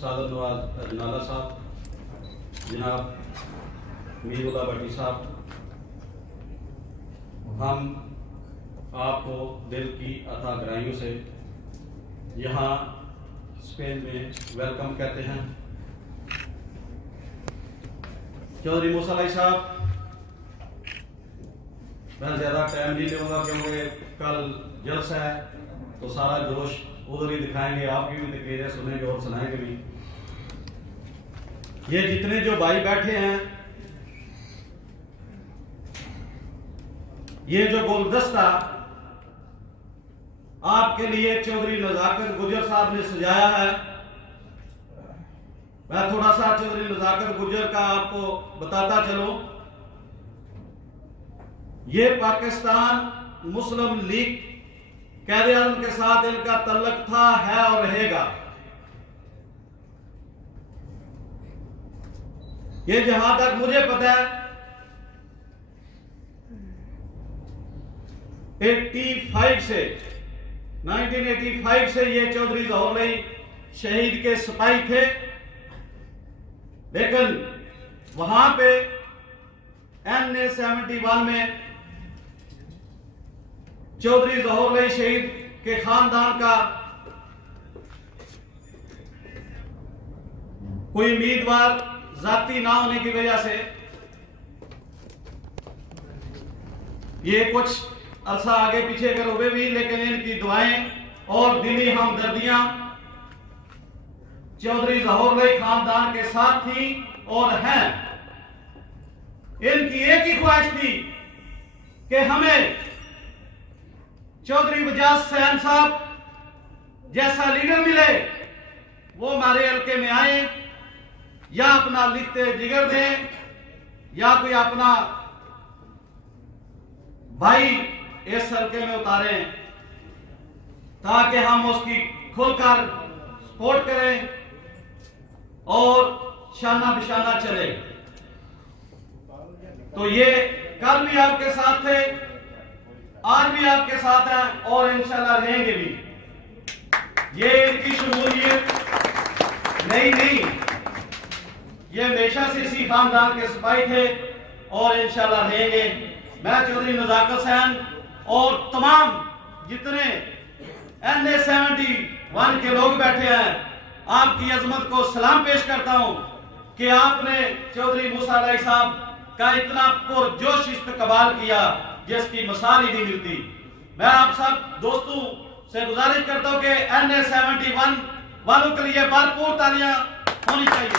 सादत नवाज अजनाला साहब, जनाब मीरुल्लाह भट्टी साहब, हम आपको दिल की अथा गहराइयों से यहाँ स्पेन में वेलकम कहते हैं। चौधरी मूसा अली साहब, मैं ज़्यादा टाइम नहीं लूँगा क्योंकि कल जलसा है तो सारा जोश उधर ही दिखाएंगे, आपकी भी तकरीरें सुनेंगे और सुनाएंगे भी। ये जितने जो भाई बैठे हैं, ये जो गुलदस्ता आपके लिए चौधरी नजाकत गुजर साहब ने सजाया है, मैं थोड़ा सा चौधरी नजाकत गुजर का आपको बताता चलूं। ये पाकिस्तान मुस्लिम लीग कायदे-ए-आज़म के साथ इनका तल्लुक था, है और रहेगा। ये जहां तक मुझे पता है 1985 से ये चौधरी ज़ोहर अली शहीद के सिपाही थे, लेकिन वहां पे NA-71 में चौधरी ज़ोहर अली शहीद के खानदान का कोई उम्मीदवार जाती ना होने की वजह से ये कुछ अरसा आगे पीछे कर हुए भी, लेकिन इनकी दुआएं और दिली हमदर्दियां चौधरी ज़ोहर अली खानदान के साथ थी और हैं। इनकी एक ही ख्वाहिश थी कि हमें चौधरी वजाज सैन साहब जैसा लीडर मिले, वो हमारे हल्के में आए, या अपना लिखते जिगर दें या कोई अपना भाई इस हल्के में उतारें, ताकि हम उसकी खुलकर सपोर्ट करें और शाना बिशाना चले। तो ये कल भी आपके साथ थे, आज भी आपके साथ हैं और इंशाल्लाह रहेंगे भी। ये इनकी शमूलियत नहीं, ये हमेशा से इसी खानदान के सिपाही थे और इंशाल्लाह रहेंगे। मैं चौधरी नजाकत सैन और तमाम जितने NA-71 के लोग बैठे हैं, आपकी अजमत को सलाम पेश करता हूं कि आपने चौधरी मूसा अली साहब का इतना पुरजोश इस्तकबाल किया जिसकी मिसाल ही नहीं मिलती। मैं आप सब दोस्तों से गुजारिश करता हूं कि NA-71 वालों के लिए भरपूर तालियां होनी चाहिए।